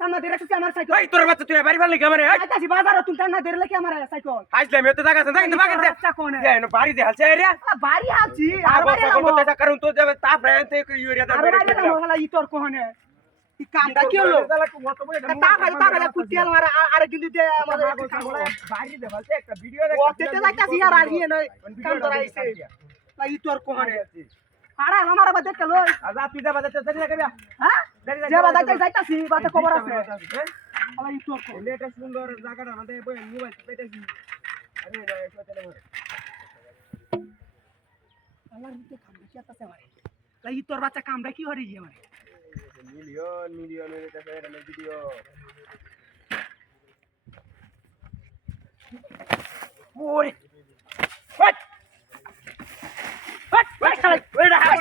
টানা দেরে আসছে আমার সাইকেল এই তোর বাচ্চা তুই বাড়ি ভালো লাগে আমারে আইতাছি আচ্ছা, বাজারে তুমি টানা দেরে লাগে আমার সাইকেল আইছলাম এত টাকা আছে দেখতে বাগে দে যেন বাড়ি দে হালছে রে বাড়ি হালছি আর বাড়ি হালবো টাকা করুন আরে কিন্তু পাড়া আমার বাদ দেখতে লই আজ তুই যা বাদ দেখতে দেরি লাগবে হ্যাঁ যে বাদ দেখতে যাইতাছি বাদ খবর আছে আমার ইতো লেটেস্ট সুন্দর জায়গাটা আমাদের বই মোবাইল পেতেছি আরে এটা চলে মরে আল্লাহর দিকে কামড়ে কি আতাছে আমার তাই তোর বাচ্চা কামড়ে কি হরে গিয়ে মানে মিলিয়ন মিলিয়নের এটা ভিডিও ওরে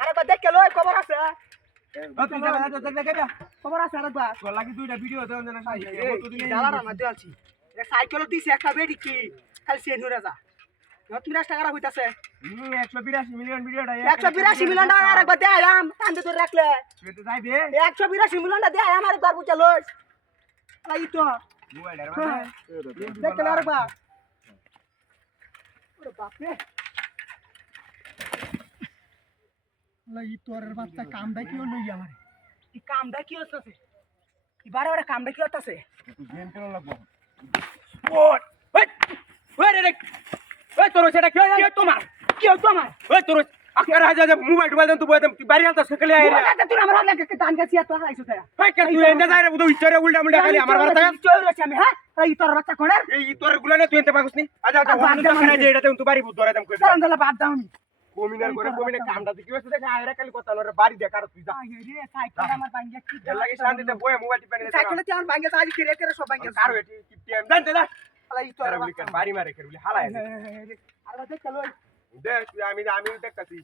আরেকবার দেখে লয় খবর আছে খবর আছে আরেকবার লাগি দুইটা ভিডিও দেওয়া জানা সাইকেল দিছে একটা বেডি কি খালি চেঞ্জ হয়ে যা তুমি রাস্তা খারাপ হইতাছে একশো বিরাশি মিলিয়ন ভিডিওটা একশো বিরাশি মিলিয়ন টাকা আরেকবার দেয় আম কান্দে ধরে রাখলে একশো বিরাশি মিলিয়নটা দেয় আমার একবার বুঝে লইস এই তো মোবাইল দেখতে আরেকবার লাই তোরের বাচ্চা কামটা কিও লই আমার এই কি হচ্ছে এবারে বারে কামটা কি হচ্ছে গেম কেন লাগবো ওট ওই ওই রে ওই তোর সেটা কি তোমার কি তোমার ওই তোর अखेर आहे जे मोबाईल टोबाईल तू बोलत बारी आलता सकले आहे रे आता तू आम्हाला लागत की दान गसी आता आयसो तया काय कर तू येंदा जाय रे उदो विचार उलटा मुंडा खाली आम्हाला मारता चोर असे आम्ही हा ई तोर बच्चा कोण रे ई तोर गुला ने तू येंदा पागुस नी आजा आजा वान का खाना जेडा तू बारी बुद्ध रे तम कर सांदला बाद दाऊन कोमिनार করে কোমিনে কামটা তুই কিবে সুদে আয়রা কালি কথা লরে বাড়ি দেখার তুই যা রে সাইকেল আমার ভাঙ্গে কি লাগে শান্তিতে বয়ে মোবাইল টিপে নে সাইকেল তে আমার ভাঙ্গে আজ কি রে করে সব ভাঙ্গে কার হইটি কি টিম জানতে না আলাই তোর বাড়ি মারে করে হালা আরে দেখ চলো দেখ আমি আমি দেখতেছি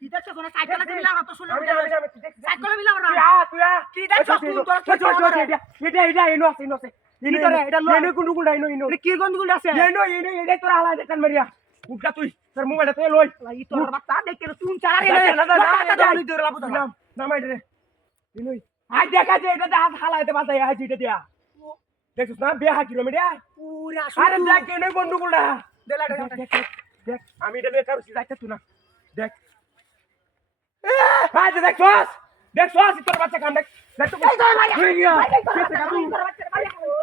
কি দেখছো কোন সাইকেল মিলাও না কি দেখছো তুই এটা এটা আছে এনো আছে ইনো তোরা এটা লো গুন্ডু উঠা তুই তোর মোবাইলটা তুই লই ই তোর বাচ্চা দেখতে তুই চালা রে না না আই দেখা যে এটা হালাইতে বাঁচাই আই এটা দিয়া দেখছিস না বে হাকি রমি রে পুরা আরে দেখ কেন গন্ডগোলটা দেলা দেখ দেখ আমি এটা বেকার উছি যাইতে তুই না দেখ আজ দেখ সস দেখ সস তোর বাচ্চা কাম দেখ দেখ তো